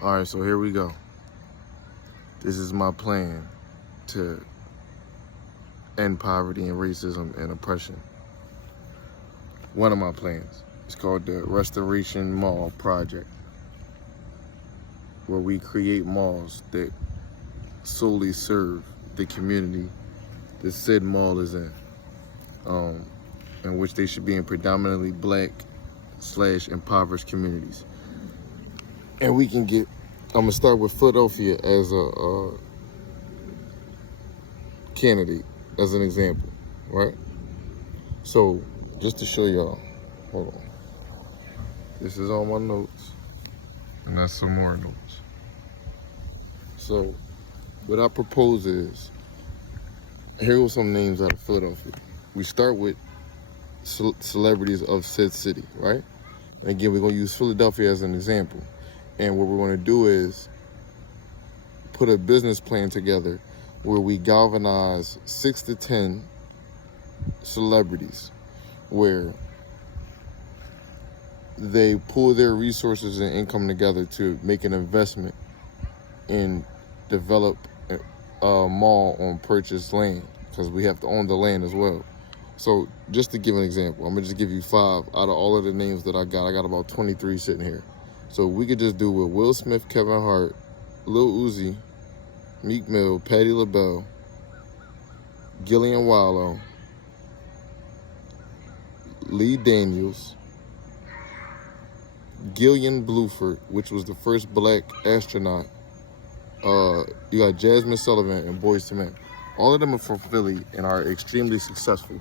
All right, so here we go. This is my plan to end poverty and racism and oppression. One of my plans. It's called the Restoration Mall Project, where we create malls that solely serve the community the said mall is in which they should be in predominantly black/impoverished communities. And we can get, I'm gonna start with Philadelphia as a candidate, as an example, right? So just to show y'all, hold on. This is all my notes, and that's some more notes. So what I propose is, here are some names out of Philadelphia. We start with celebrities of said city, right? And again, we're gonna use Philadelphia as an example. And what we're gonna do is put a business plan together where we galvanize 6 to 10 celebrities, where they pull their resources and income together to make an investment and develop a mall on purchased land, because we have to own the land as well. So just to give an example, I'm gonna just give you 5 out of all of the names that I got about 23 sitting here. So we could just do with Will Smith, Kevin Hart, Lil Uzi, Meek Mill, Patti LaBelle, Gillian Wallow, Lee Daniels, Gillian Bluford, which was the first black astronaut. You got Jasmine Sullivan and Boyz II Men. All of them are from Philly and are extremely successful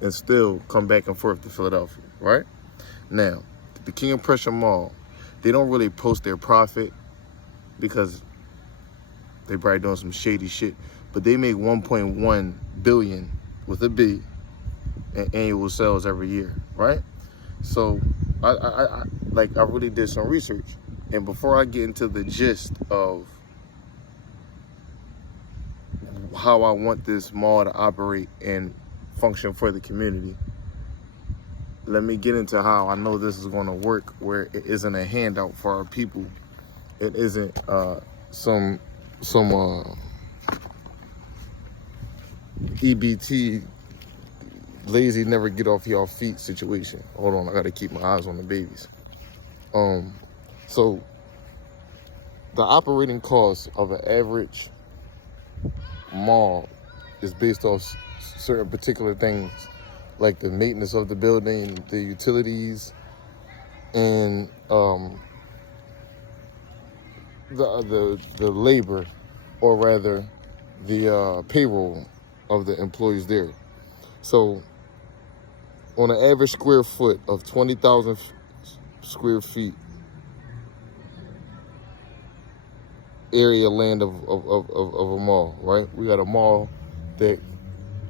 and still come back and forth to Philadelphia, right? Now, the King of Prussia Mall, they don't really post their profit because they probably doing some shady shit, but they make 1.1 billion with a B in annual sales every year, right? So I really did some research, and before I get into the gist of how I want this mall to operate and function for the community, let me get into how I know this is going to work, where it isn't a handout for our people. It isn't some EBT, lazy never get off y'all feet situation. Hold on, I got to keep my eyes on the babies. So the operating cost of an average mall is based off certain particular things, like the maintenance of the building, the utilities, and the labor, or rather the payroll of the employees there. So on an average square foot of 20,000 square feet area land of a mall, right? We got a mall that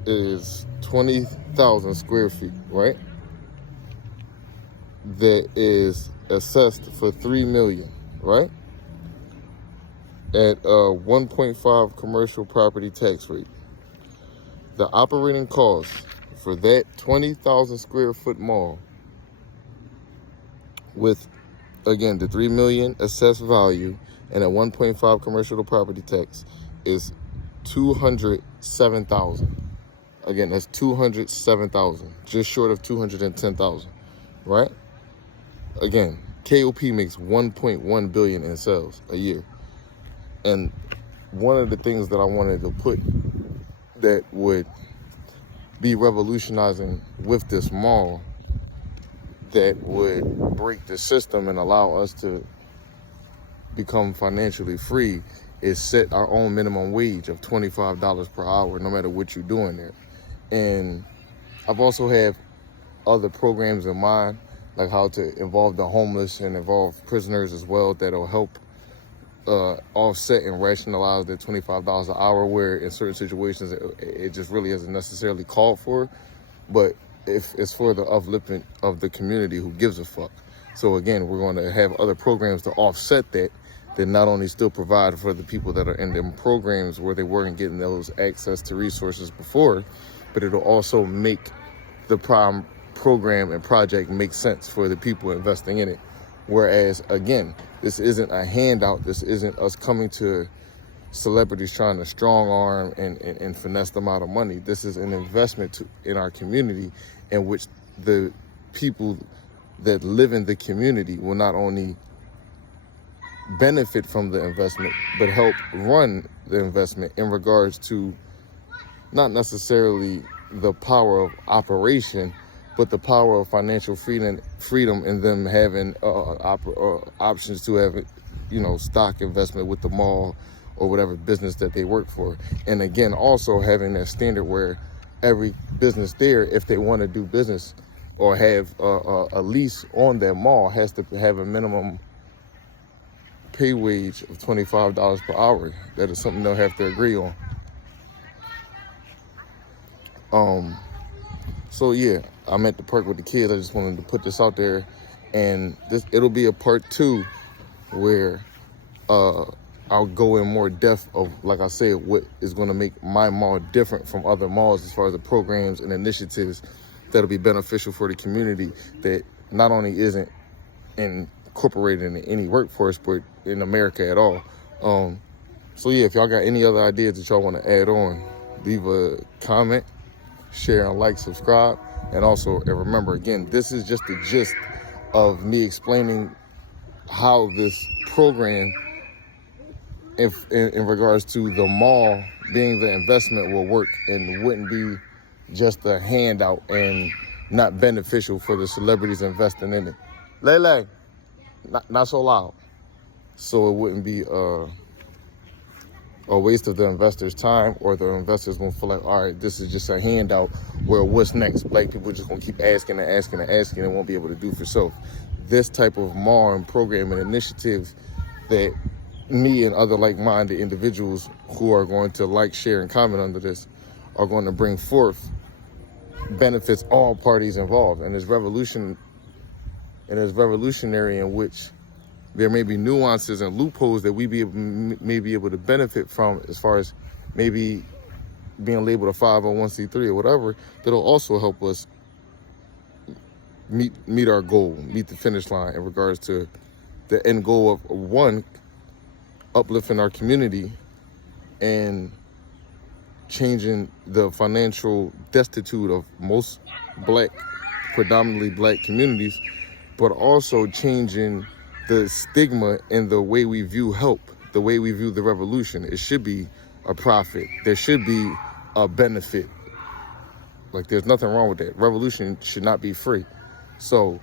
is 20,000 square feet, right? That is assessed for $3 million, right? At a 1.5 commercial property tax rate. The operating cost for that 20,000 square foot mall, with, again, the $3 million assessed value and a 1.5 commercial property tax, is $207,000. Again, that's $207,000, just short of $210,000, right? Again, KOP makes $1.1 billion in sales a year. And one of the things that I wanted to put that would be revolutionizing with this mall, that would break the system and allow us to become financially free, is set our own minimum wage of $25 per hour, no matter what you're doing there. And I've also have other programs in mind, like how to involve the homeless and involve prisoners as well, that'll help offset and rationalize the $25 an hour, where in certain situations it just really isn't necessarily called for, but if it's for the upliftment of the community who gives a fuck. So again, we're going to have other programs to offset that not only still provide for the people that are in them programs where they weren't getting those access to resources before, but it'll also make the program and project make sense for the people investing in it. Whereas, again, This isn't a handout. This isn't us coming to celebrities trying to strong arm and finesse them out of money. This is an investment in our community, in which the people that live in the community will not only benefit from the investment, but help run the investment in regards to not necessarily the power of operation, but the power of financial freedom and them having options to have, stock investment with the mall or whatever business that they work for. And again, also having that standard where every business there, if they want to do business or have a lease on their mall, has to have a minimum pay wage of $25 per hour. That is something they'll have to agree on. So yeah, I'm at the park with the kids. I just wanted to put this out there, and it'll be a part 2 where I'll go in more depth of, like I said, what is going to make my mall different from other malls as far as the programs and initiatives that'll be beneficial for the community, that not only isn't incorporated in any workforce, but in America at all. So yeah, if y'all got any other ideas that y'all want to add on, leave a comment, share and like, subscribe. And also, and remember, again, this is just the gist of me explaining how this program, if in regards to the mall being the investment, will work and wouldn't be just a handout and not beneficial for the celebrities investing in it. Lele, not so loud. So it wouldn't be a waste of the investors' time, or the investors won't feel like, all right, this is just a handout where what's next? Black people just gonna keep asking and asking and asking and won't be able to do for self. This type of mall and program and initiatives that me and other like-minded individuals who are going to like, share, and comment under this are going to bring forth benefits all parties involved. And it's revolutionary, in which there may be nuances and loopholes that we may be able to benefit from, as far as maybe being labeled a 501c3 or whatever, that'll also help us meet our goal, meet the finish line in regards to the end goal of, one, uplifting our community and changing the financial destitute of most predominantly black communities, but also changing the stigma in the way we view help, the way we view the revolution. It should be a profit. There should be a benefit. Like, there's nothing wrong with that. Revolution should not be free. So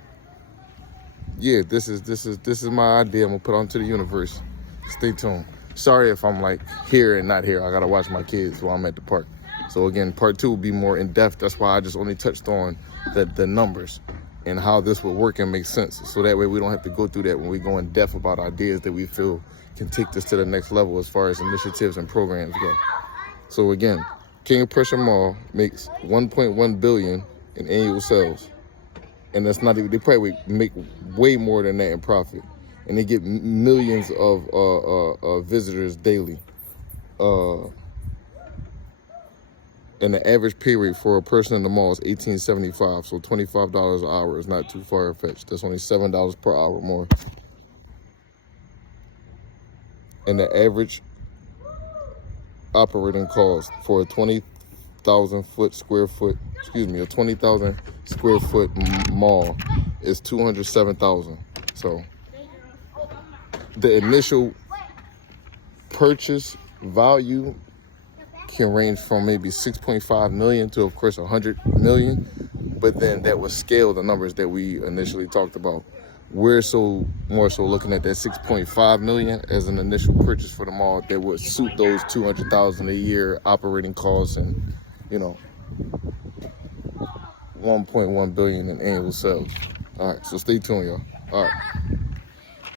yeah, this is my idea. I'm gonna put onto the universe. Stay tuned. Sorry if I'm like here and not here. I gotta watch my kids while I'm at the park. So again, part 2 will be more in depth. That's why I just only touched on the numbers and how this would work and make sense. So that way we don't have to go through that when we go in depth about ideas that we feel can take this to the next level as far as initiatives and programs go. So again, King of Prussia Mall makes $1.1 billion in annual sales. And that's not even, they probably make way more than that in profit. And they get millions of visitors daily. And the average pay rate for a person in the mall is $18.75. So $25 an hour is not too far-fetched. That's only $7 per hour more. And the average operating cost for a 20,000 square foot mall is $207,000. So the initial purchase value can range from maybe 6.5 million to, of course, 100 million, but then that would scale the numbers that we initially talked about. We're more so looking at that 6.5 million as an initial purchase for the mall that would suit those 200,000 a year operating costs and, 1.1 billion in annual sales. All right, so stay tuned, y'all. All right.